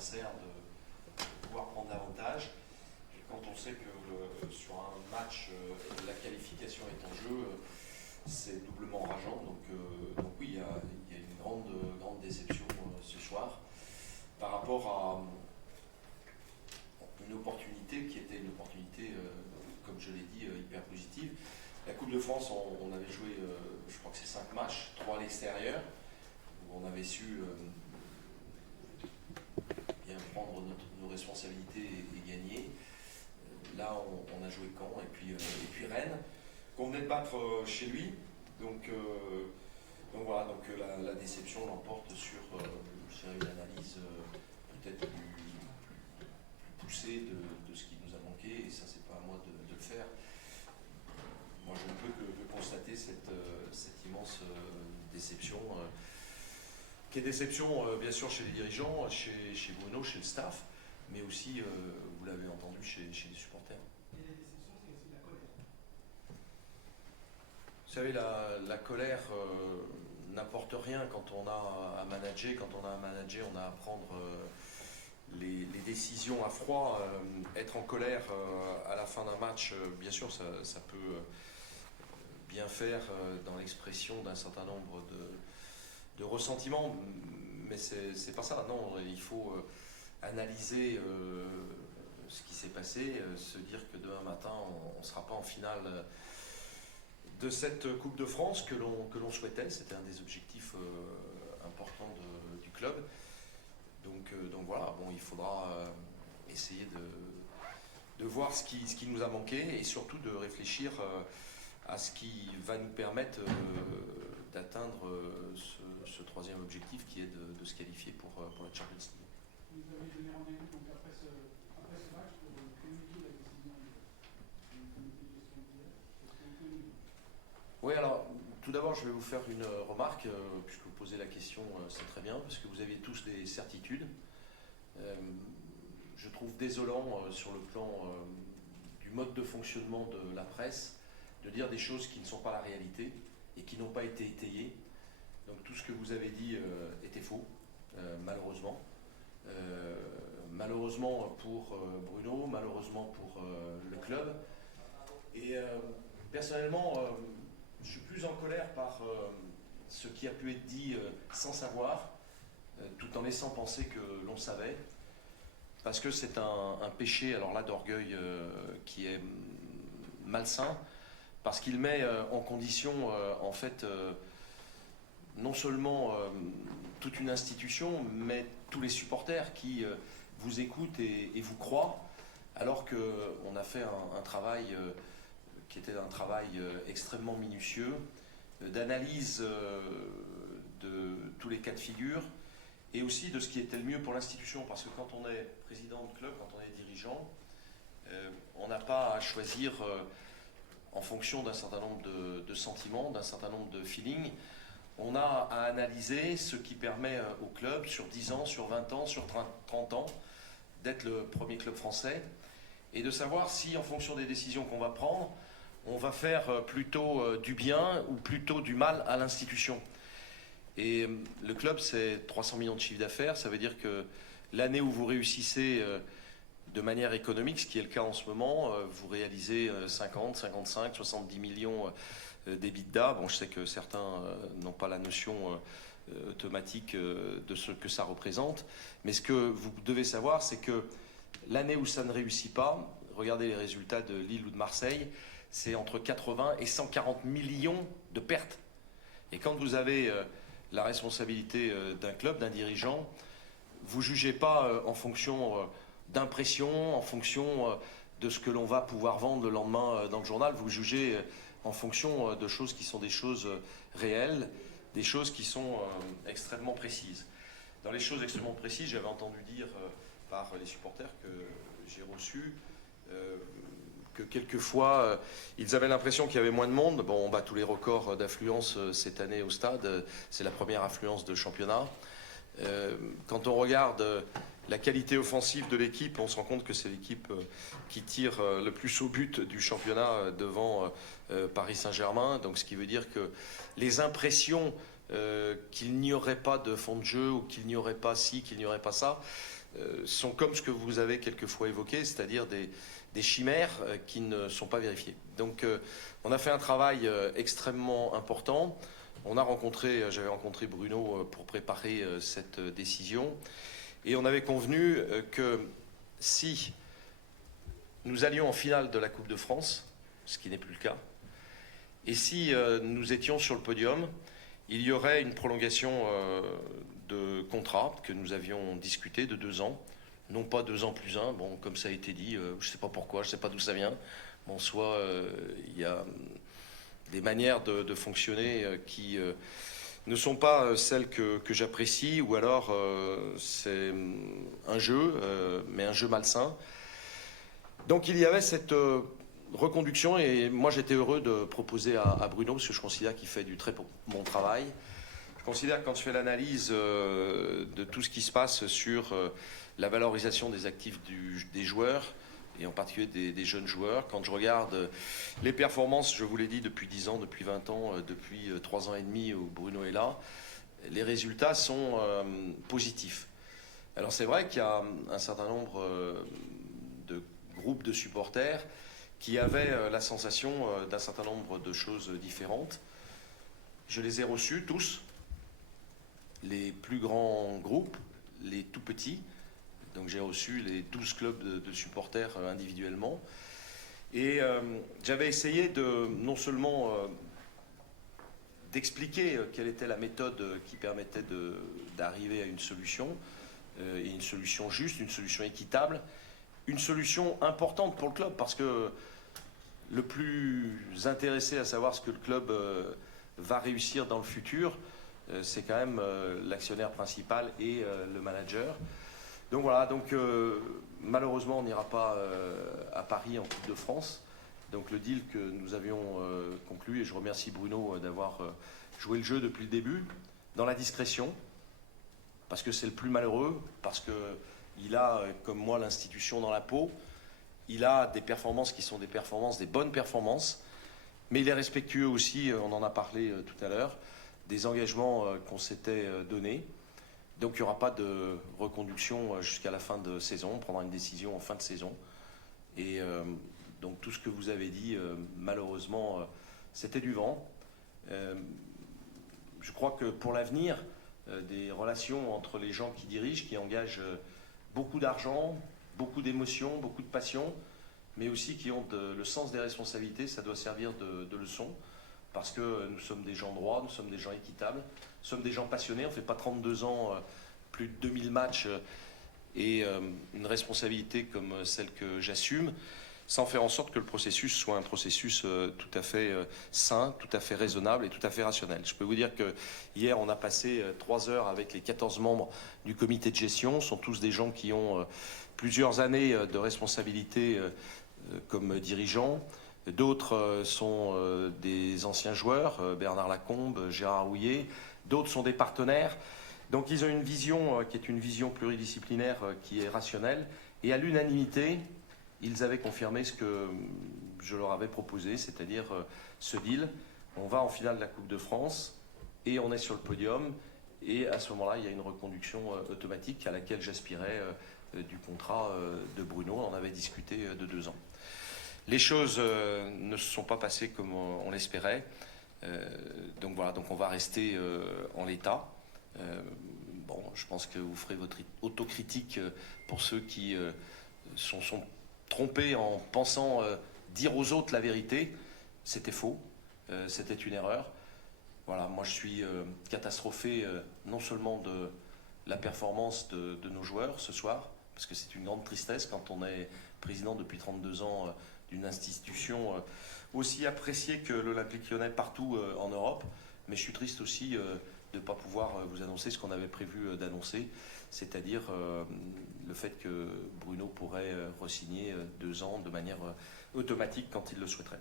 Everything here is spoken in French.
adversaire de pouvoir prendre l'avantage. Et quand on sait que sur un match, la qualification est en jeu, c'est doublement rageant. Donc oui, il y a une grande déception ce soir par rapport à une opportunité qui était une opportunité, comme je l'ai dit, hyper positive. La Coupe de France, on avait joué, je crois que c'est 5 matchs, 3 à l'extérieur, où on avait su bien prendre nos responsabilités et gagner. Là, on a joué Caen et puis Rennes, qu'on venait de battre chez lui. Donc voilà, la déception l'emporte sur une analyse peut-être plus poussée de ce qui nous a manqué, et ça, c'est pas à moi de le faire. Moi, je ne peux que constater cette immense déception, qui est déception, bien sûr, chez les dirigeants, chez Bruno, chez le staff, mais aussi, vous l'avez entendu, chez les supporters. Et la déception, c'est aussi la colère. Vous savez, la colère n'apporte rien quand on a à manager. Quand on a à manager, on a à prendre les décisions à froid. Être en colère à la fin d'un match, bien sûr, ça peut bien faire dans l'expression d'un certain nombre de ressentiments, mais c'est pas ça. Non, il faut analyser ce qui s'est passé, se dire que demain matin, on ne sera pas en finale de cette Coupe de France que l'on souhaitait. C'était un des objectifs importants du club. Donc voilà, bon, il faudra essayer de voir ce qui nous a manqué, et surtout de réfléchir à ce qui va nous permettre d'atteindre ce troisième objectif, qui est de se qualifier pour la Champions League. Vous avez donné rendez-vous donc après ce match pour communiquer la décision du comité de gestion d'hier. Est-ce que vous pouvez... Oui, alors tout d'abord, je vais vous faire une remarque, puisque vous posez la question, c'est très bien, parce que vous aviez tous des certitudes. Je trouve désolant sur le plan du mode de fonctionnement de la presse de dire des choses qui ne sont pas la réalité et qui n'ont pas été étayées. Donc tout ce que vous avez dit était faux, malheureusement. Malheureusement pour Bruno, malheureusement pour le club. Et personnellement, je suis plus en colère par ce qui a pu être dit sans savoir, tout en laissant penser que l'on savait, parce que c'est un péché, alors là, d'orgueil qui est malsain, parce qu'il met en condition, en fait, non seulement toute une institution, mais tous les supporters qui vous écoutent et vous croient, alors qu'on a fait un travail qui était un travail extrêmement minutieux, d'analyse de tous les cas de figure, et aussi de ce qui était le mieux pour l'institution. Parce que quand on est président de club, quand on est dirigeant, on n'a pas à choisir en fonction d'un certain nombre de sentiments, d'un certain nombre de feelings. On a à analyser ce qui permet au club, sur 10 ans, sur 20 ans, sur 30 ans, d'être le premier club français, et de savoir si, en fonction des décisions qu'on va prendre, on va faire plutôt du bien ou plutôt du mal à l'institution. Et le club, c'est 300 millions de chiffre d'affaires. Ça veut dire que l'année où vous réussissez de manière économique, ce qui est le cas en ce moment, vous réalisez 50, 55, 70 millions d'EBITDA. Bon, je sais que certains n'ont pas la notion automatique de ce que ça représente. Mais ce que vous devez savoir, c'est que l'année où ça ne réussit pas, regardez les résultats de Lille ou de Marseille, c'est entre 80 et 140 millions de pertes. Et quand vous avez la responsabilité d'un club, d'un dirigeant, vous ne jugez pas en fonction d'impression, en fonction de ce que l'on va pouvoir vendre le lendemain dans le journal, vous jugez en fonction de choses qui sont des choses réelles, des choses qui sont extrêmement précises. Dans les choses extrêmement précises, j'avais entendu dire par les supporters que j'ai reçus que quelquefois, ils avaient l'impression qu'il y avait moins de monde. Bon, on bat tous les records d'affluence cette année au stade. C'est la première affluence de championnat. Quand on regarde la qualité offensive de l'équipe, on se rend compte que c'est l'équipe qui tire le plus au but du championnat devant Paris Saint-Germain. Donc, ce qui veut dire que les impressions qu'il n'y aurait pas de fond de jeu ou qu'il n'y aurait pas ci, qu'il n'y aurait pas ça, sont comme ce que vous avez quelquefois évoqué, c'est-à-dire des chimères qui ne sont pas vérifiées. Donc on a fait un travail extrêmement important. J'avais rencontré Bruno pour préparer cette décision, et on avait convenu que si nous allions en finale de la Coupe de France, ce qui n'est plus le cas, et si nous étions sur le podium, il y aurait une prolongation de contrat que nous avions discuté de 2 ans, non pas 2 ans plus 1, bon, comme ça a été dit, je ne sais pas pourquoi, je ne sais pas d'où ça vient. Bon, soit il y a des manières de fonctionner qui ne sont pas celles que j'apprécie, ou alors c'est un jeu, mais un jeu malsain. Donc il y avait cette reconduction, et moi j'étais heureux de proposer à Bruno, parce que je considère qu'il fait du très bon travail. Je considère que quand je fais l'analyse de tout ce qui se passe sur la valorisation des actifs des joueurs, et en particulier des jeunes joueurs, quand je regarde les performances, je vous l'ai dit, depuis 10 ans, depuis 20 ans, depuis 3 ans et demi où Bruno est là, les résultats sont positifs. Alors c'est vrai qu'il y a un certain nombre de groupes de supporters qui avaient la sensation d'un certain nombre de choses différentes. Je les ai reçus tous, les plus grands groupes, les tout petits. Donc j'ai reçu les 12 clubs de supporters individuellement. Et j'avais essayé non seulement d'expliquer quelle était la méthode qui permettait d'arriver à une solution, et une solution juste, une solution équitable, une solution importante pour le club, parce que le plus intéressé à savoir ce que le club va réussir dans le futur, c'est quand même l'actionnaire principal et le manager. Donc voilà, malheureusement on n'ira pas à Paris en Coupe de France. Donc le deal que nous avions conclu, et je remercie Bruno d'avoir joué le jeu depuis le début, dans la discrétion, parce que c'est le plus malheureux, parce qu'il a, comme moi, l'institution dans la peau, il a des performances qui sont des bonnes performances, mais il est respectueux aussi, on en a parlé tout à l'heure, des engagements qu'on s'était donnés. Donc il n'y aura pas de reconduction jusqu'à la fin de saison, on prendra une décision en fin de saison. Et donc tout ce que vous avez dit, malheureusement, c'était du vent. Je crois que pour l'avenir, des relations entre les gens qui dirigent, qui engagent beaucoup d'argent, beaucoup d'émotions, beaucoup de passion, mais aussi qui ont le sens des responsabilités, ça doit servir de leçon, parce que nous sommes des gens droits, nous sommes des gens équitables, nous sommes des gens passionnés, on ne fait pas 32 ans, plus de 2000 matchs et une responsabilité comme celle que j'assume, sans faire en sorte que le processus soit un processus tout à fait sain, tout à fait raisonnable et tout à fait rationnel. Je peux vous dire que hier, on a passé 3 heures avec les 14 membres du comité de gestion. Ce sont tous des gens qui ont plusieurs années de responsabilité comme dirigeants. D'autres sont des anciens joueurs, Bernard Lacombe, Gérard Houillet. D'autres sont des partenaires. Donc ils ont une vision qui est une vision pluridisciplinaire qui est rationnelle. Et à l'unanimité, ils avaient confirmé ce que je leur avais proposé, c'est-à-dire ce deal. On va en finale de la Coupe de France et on est sur le podium. Et à ce moment-là, il y a une reconduction automatique à laquelle j'aspirais du contrat de Bruno. On en avait discuté de 2 ans. Les choses ne se sont pas passées comme on l'espérait. Donc voilà, donc on va rester en l'état. Bon, je pense que vous ferez votre autocritique pour ceux qui sont trompés en pensant dire aux autres la vérité. C'était faux, c'était une erreur. Voilà, moi je suis catastrophé non seulement de la performance de nos joueurs ce soir, parce que c'est une grande tristesse quand on est président depuis 32 ans d'une institution aussi appréciée que l'Olympique Lyonnais partout en Europe, mais je suis triste aussi de ne pas pouvoir vous annoncer ce qu'on avait prévu d'annoncer, c'est-à-dire le fait que Bruno pourrait re-signer 2 ans de manière automatique quand il le souhaiterait.